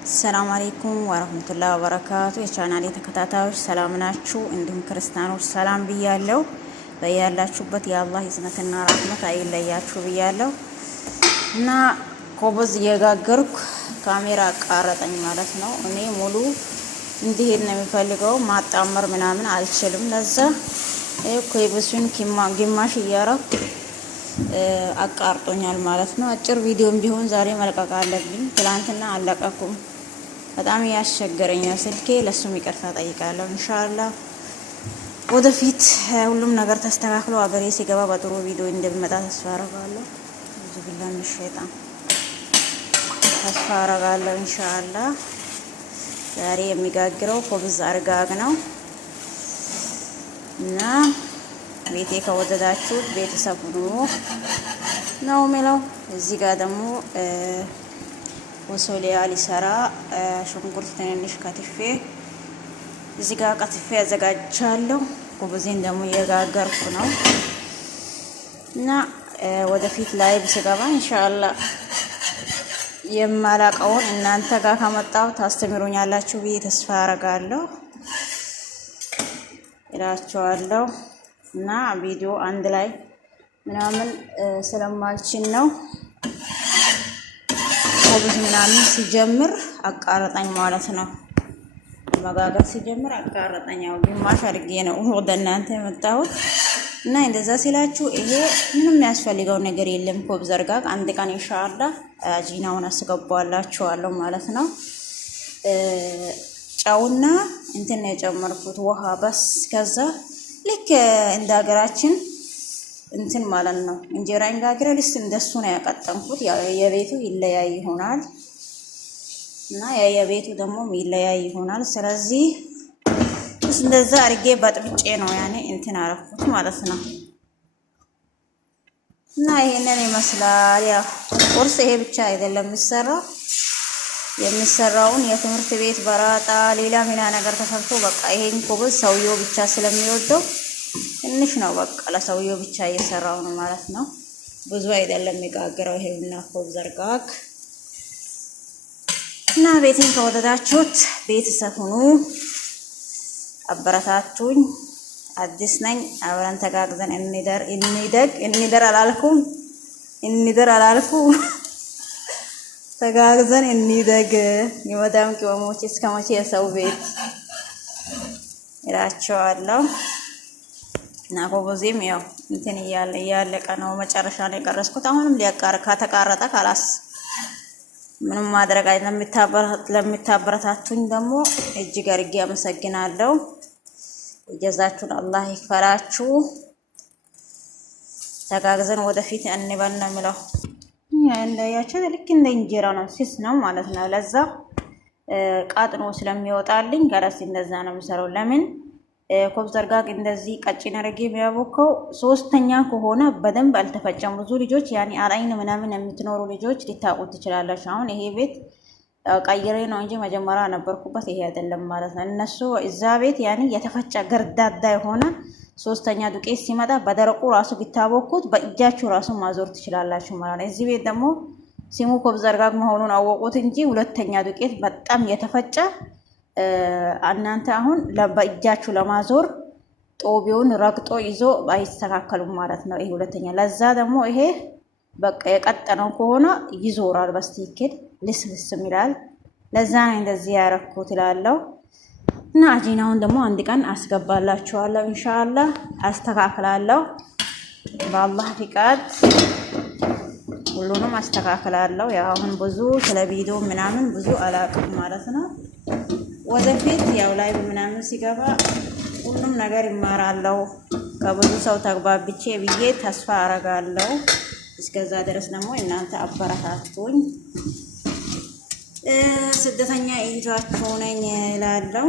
السلام عليكم ورحمة الله وبركاته يا ቻናሌ ተከታታዮች ሰላም ናችሁ እንዲሁም ክርስቲያኖች ሰላም ብያለሁ በያላችሁበት የአላህ ይዝነትና ረህመት አይለያችሁ ብያለሁ እና ኮበዝ እየጋገርኩ ካሜራ አቃረጠኝ ማለት ነው እኔ ሙሉ እንዲሄድ ነው የሚፈልገው ማጣመር ምናምን አልችልም ለዛ ኮበዙን ግማሽ እያረኩ አቃርጦኛል ማለት ነው አጭር ቪዲዮም ቢሆን ዛሬ መልቀቅ አለብኝ ትላንትና አለቀኩም በጣም ያስቸገረኛል ስልኬ ለሱም ይቅርታ ጠይቃለሁ ኢንሻአላህ ወደፊት ሁሉም ነገር ተስተካክሎ አገሬ ሲገባ በጥሩ ቪዲዮ እንደሚመጣ ተስፋ አደርጋለሁ ቢላሂ ሸይጣን ተስፋ አደርጋለሁ ኢንሻአላህ ዛሬ የሚጋግረው ኮብዝ አርጋግ ነው እና ቤቴ ከወደዳችሁ ቤተሰብ ነው የሚለው እዚህ ጋር ደግሞ ወሶሊያ ሊሰራ ሽንኩርት ትንንሽ ከትፌ እዚህ ጋር ከትፌ አዘጋጅቻለሁ ኮብዜን ደግሞ እየጋገርኩ ነው እና ወደፊት ላይቭ ስገባ ኢንሻአላህ የማላቀውን እናንተ ጋር ከመጣው ታስተምሩኛላችሁ ብዬ ተስፋ አደርጋለሁ እላችኋለሁ እና ቪዲዮ አንድ ላይ ምናምን ስለማልችል ነው ኮብዝ ምናምን ሲጀምር አቃረጠኝ ማለት ነው መጋገር ሲጀምር አቃረጠኝ ያው ግማሽ አድርጌ ነው ወደ እናንተ የመጣሁት እና እንደዛ ሲላችሁ ይሄ ምንም የሚያስፈልገው ነገር የለም ኮብዝ አርጋግ አንድ ቀን ኢንሻአላህ አጂናውን አስገባላችኋለሁ ማለት ነው ጫውና እንትን ነው የጨመርኩት ውሃ በስ ከዛ ልክ እንደ ሀገራችን እንትን ማለት ነው እንጀራን ጋግረልስ እንደሱ ነው ያቀጠንኩት ያው የቤቱ ይለያይ ይሆናል እና የቤቱ ደግሞ ይለያይ ይሆናል ስለዚህ እንደዛ አርጌ በጥብጬ ነው ያኔ እንትን አረኩት ማለት ነው እና ይሄንን ይመስላል ያ ቁርስ ይሄ ብቻ አይደለም የሚሰራውን የትምህርት ቤት በራጣ ሌላ ምን ነገር ተሰርቶ በቃ ይሄን ኮብዝ ሰውየው ብቻ ስለሚወደው ትንሽ ነው በቃ ለሰውየው ብቻ እየሰራው ነው ማለት ነው ብዙ አይደለም የሚጋግረው ይሄውና ኮብዝ አርጋግ እና ቤቴን ከወደዳችሁት ቤተሰብ ሁኑ አበረታቱኝ አዲስ ነኝ አብረን ተጋግዘን እንደር አላልኩም ተጋግዘን እንደግ የመዳም ቅመሞች እስከመቼ የሰው ቤት እላቸዋለሁ እና ኮብዜም ያው እንትን እያለቀ ነው መጨረሻ ላይ ቀረስኩት አሁንም ከተቃረጠ ካላስ ምንም ማድረግ ለምታበረታቱኝ ደግሞ እጅግ አድርጌ አመሰግናለሁ ጀዛችሁን አላህ ይክፈላችሁ ተጋግዘን ወደፊት እንበል ነው የምለው ያያችሁ ልክ እንደ እንጀራ ነው ሲስ ነው ማለት ነው ለዛ ቃጥኖ ስለሚወጣልኝ ጋራስ እንደዛ ነው የምሰራው ለምን ኮብዝ አርጋግ እንደዚህ ቀጭን አርጌ የሚያቦከው ሶስተኛ ከሆነ በደንብ አልተፈጨም ብዙ ልጆች ያኒ አላይን ምናምን የምትኖሩ ልጆች ሊታቁት ይችላልላችሁ አሁን ይሄ ቤት ቀይሬ ነው እንጂ መጀመሪያ ነበርኩበት ይሄ አይደለም ማለት ነው እነሱ እዛ ቤት ያኒ የተፈጨ ገርዳዳ የሆነ ሶስተኛ ዱቄት ሲመጣ በደረቁ ራሱ ቢታቦኩት በእጃችሁ ራሱ ማዞር ትችላላችሁ ማለት ነው እዚህ ቤት ደግሞ ሲሙ ኮብዝ አርጋግ መሆኑን አወቁት እንጂ ሁለተኛ ዱቄት በጣም የተፈጨ እናንተ አሁን በእጃችሁ ለማዞር ጦቢውን ረግጦ ይዞ አይስተካከሉም ማለት ነው ይሄ ሁለተኛ ለዛ ደግሞ ይሄ በቃ የቀጠነው ከሆነ ይዞራል በስትክክል ልስልስ ይላል ለዛ ነው እንደዚህ ያረኩት እላለሁ እና አጂናውን ደግሞ አንድ ቀን አስገባላችኋለሁ ኢንሻአላህ አስተካክላለሁ በአላህ ፍቃድ ሁሉንም አስተካክላለሁ ያው አሁን ብዙ ስለ ቪዲዮ ምናምን ብዙ አላቅም ማለት ነው ወደፊት ያው ላይ ምናምን ሲገባ ሁሉም ነገር ይማራለሁ ከብዙ ሰው ተግባብቼ ብዬ ተስፋ አረጋለሁ እስከዛ ድረስ ደግሞ እናንተ አበረታቱኝ ስደተኛ እይታችሁ ነኝ እላለሁ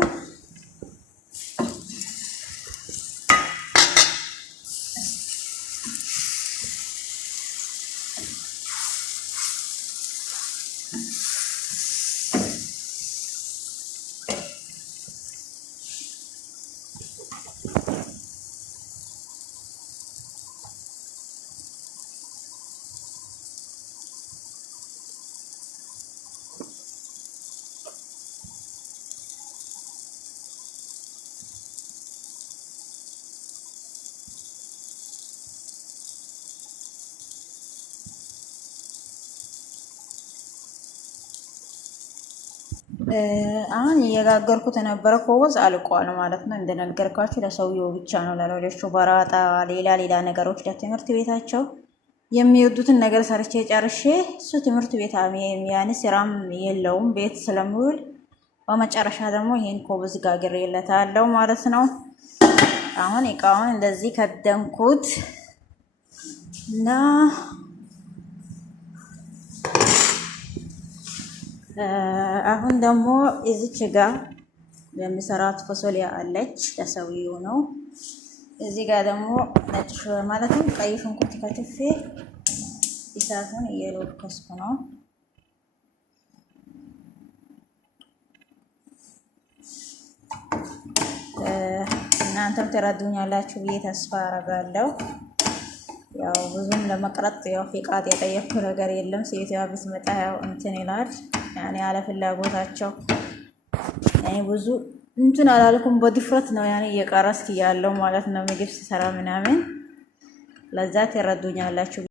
አሁን እየጋገርኩት የነበረ ኮወዝ አልቋል ማለት ነው። እንደነገርኳችሁ ለሰውየው ብቻ ነው፣ ለሌሎቹ በራጣ ሌላ ነገሮች ለትምህርት ቤታቸው የሚወዱትን ነገር ሰርቼ ጨርሼ እሱ ትምህርት ቤት ያኔ ስራም የለውም ቤት ስለሚውል በመጨረሻ ደግሞ ይሄን ኮብዝ ጋግሬለታለሁ ማለት ነው። አሁን እቃውን እንደዚህ ከደንኩት እና አሁን ደግሞ እዚች ጋር የሚሰራት ፎሶሊያ አለች ለሰውየው ነው። እዚህ ጋር ደግሞ ነጭ ማለትም ቀይ ሽንኩርት ከትፌ እሳቱን እየለኮስኩ ነው። እናንተም ትረዱኛላችሁ ብዬ ተስፋ አረጋለሁ። ያው ብዙም ለመቅረጥ ያው ፍቃድ የጠየኩ ነገር የለም። ሴትዮዋ ብትመጣ ያው እንትን ይላል ያኔ ያለ ፍላጎታቸው ያኔ ብዙ እንትን አላልኩም። በድፍረት ነው ያኔ እየቀረስክ ያለው ማለት ነው ምግብ ሲሰራ ምናምን። ለዛ ትረዱኛላችሁ።